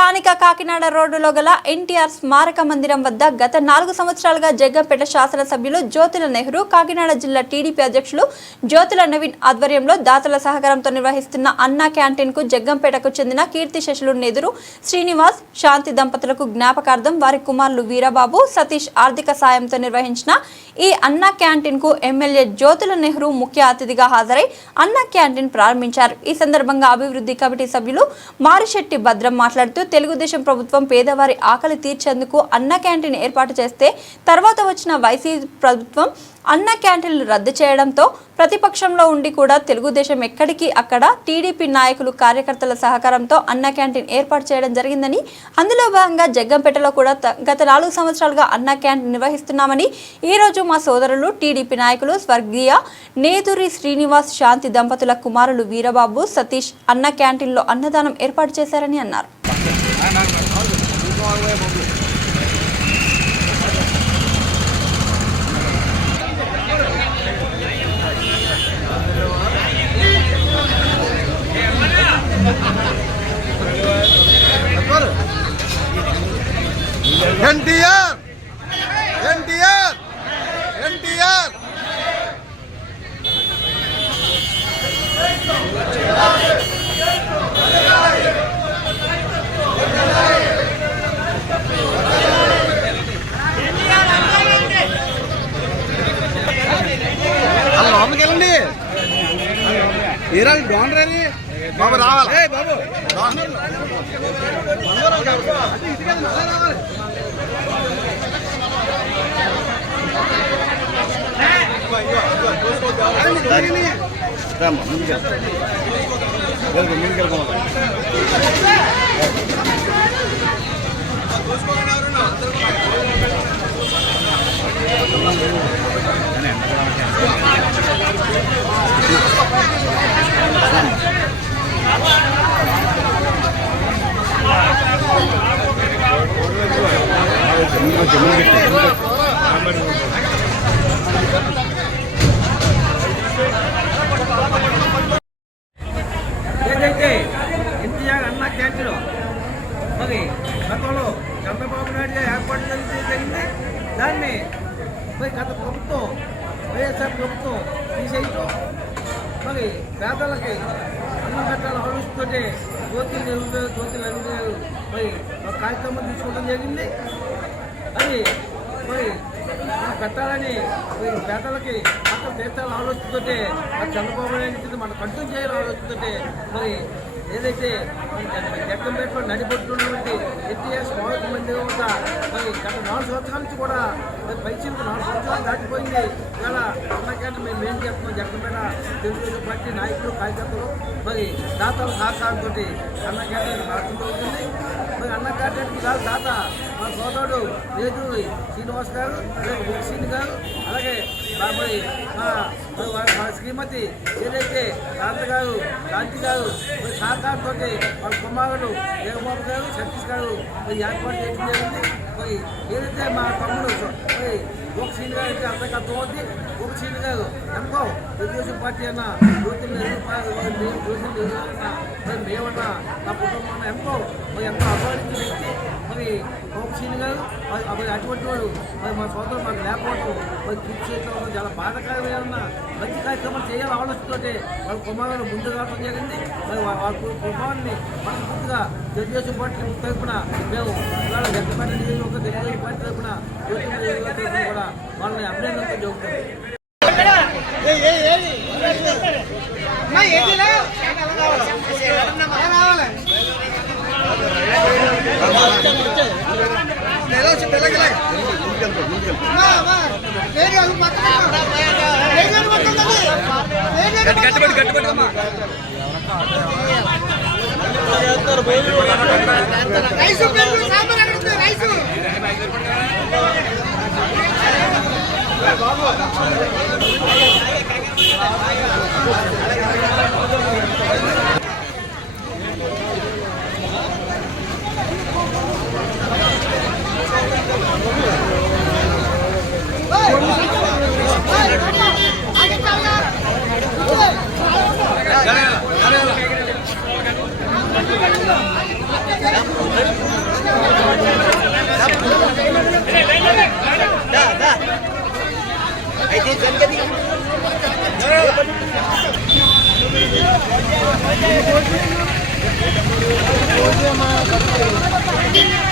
స్థానిక కాకినాడ రోడ్డులో గల ఎన్టీఆర్ స్మారక మందిరం వద్ద గత నాలుగు సంవత్సరాలుగా జగ్గంపేట శాసనసభ్యులు జ్యోతుల నెహ్రూ కాకినాడ జిల్లా టీడీపీ అధ్యక్షులు జ్యోతుల నవీన్ ఆధ్వర్యంలో దాతల సహకారంతో నిర్వహిస్తున్న అన్నా క్యాంటీన్కు జగ్గంపేటకు చెందిన కీర్తి శశులు నెదురు శ్రీనివాస్ శాంతి దంపతులకు జ్ఞాపకార్థం వారి కుమారులు వీరబాబు సతీష్ ఆర్థిక సాయంతో నిర్వహించిన ఈ అన్నా క్యాంటీన్కు ఎమ్మెల్యే జ్యోతుల నెహ్రూ ముఖ్య అతిథిగా హాజరై అన్నా క్యాంటీన్ ప్రారంభించారు. ఈ సందర్భంగా అభివృద్ధి కమిటీ సభ్యులు మారిశెట్టి భద్రం మాట్లాడుతూ తెలుగుదేశం ప్రభుత్వం పేదవారి ఆకలి తీర్చేందుకు అన్న క్యాంటీన్ ఏర్పాటు చేస్తే తర్వాత వచ్చిన వైసీపీ ప్రభుత్వం అన్న క్యాంటీన్లు రద్దు చేయడంతో ప్రతిపక్షంలో ఉండి కూడా తెలుగుదేశం ఎక్కడికి అక్కడ టీడీపీ నాయకులు కార్యకర్తల సహకారంతో అన్న క్యాంటీన్ ఏర్పాటు చేయడం జరిగిందని అందులో భాగంగా జగ్గంపేటలో కూడా త- గత నాలుగు సంవత్సరాలుగా అన్న క్యాంటీన్ నిర్వహిస్తున్నామని ఈ రోజు మా సోదరులు టీడీపీ నాయకులు స్వర్గీయ నేదురి శ్రీనివాస్ శాంతి దంపతుల కుమారులు వీరబాబు సతీష్ అన్న క్యాంటీన్లో అన్నదానం ఏర్పాటు చేశారని అన్నారు. బాబు రావాలి బాబు ఏదైతే దాన్ని మరి గత ప్రభుత్వం వైఎస్ఆర్ ప్రభుత్వం తీసేయటం. మరి పేదలకి అన్నం పెట్టాలని ఆలోచిస్తుంటే జ్యోతి నెహ్రూ జ్యోతి నెహ్రూ మరి ఒక కార్యక్రమం తీసుకోవడం జరిగింది. అది మరి పెట్టాలని పేదలకి అక్కడ తీర్థాలు ఆలోచిస్తుంటే మరి చంద్రబాబు నాయుడు మనం కంటిన్యూ చేయాలని ఆలోచిస్తుంటే మరి ఏదైతే జగ్గంపేటలో నడిపడుతున్నటువంటి ఎన్టీఆర్ స్మారక మందిరం వద్ద మరి గత నాలుగు సంవత్సరాల నుంచి కూడా మరి పైచీలకు నాలుగు సంవత్సరాలు దాటిపోయింది. ఇవాళ అన్నకేట మేము ఏం చేస్తున్నాం? జగ్గంపేట తెలుగుదేశం పార్టీ నాయకులు కార్యకర్తలు మరి దాతల సహకారంతో అన్నకేట మార్చడం ఉంటుంది మరి అన్న క్యాంటీన్కి కాదు తాత మా సోదరుడు నేదూరి శ్రీనివాస్ గారు అలాగే ముగిసింది గారు అలాగే మా- మరి మా మా శ్రీమతి ఏదైతే కాంత గారు కాంతి గారు మరి సహకారంతో వాళ్ళ కుమారుడు జగబాబు గారు సతీష్ గారు మరి ఏర్పాటు చేయడం జరిగింది. మరి ఏదైతే మా తమ్ముడు మరి ఒక సీన్ అయితే అంతకు అర్థమవుతుంది ఒక సీన్ కాదు. ఎంతో తెలుగుదేశం పార్టీ అన్న జ్యోతి జ్యోతి మరి మేమన్నా నా కుటుంబం ఎంతో మరి ఎంతో అభివృద్ధి వ్యక్తి. మరి ఒక గారు కాదు మరి అటువంటి వాడు మరి మా సోదరులు మాకు లేకపోవడం మరి కృషి చేయడం చాలా బాధకరమైన మంచి కార్యక్రమాలు చేయాలి ఆలోచనతోటే వాళ్ళ కుమారులు ముందు రావడం జరిగింది. మరి వాళ్ళ కు- కుమారుని మనస్ఫూర్తిగా తెలుగుదేశం పార్టీ తరపున మేము ఇవాళ వెంకటపల్లి నియోజకవర్గ తెలుగుదేశం పార్టీ తరఫున జ్యోతి నియోజకవర్గ తరఫున కూడా వాళ్ళని అభినందనతో జరుగుతుంది రైసు పెరుగు సాంబార్ అక్కడ ఉంది రైసు ¡Vamos! అయితే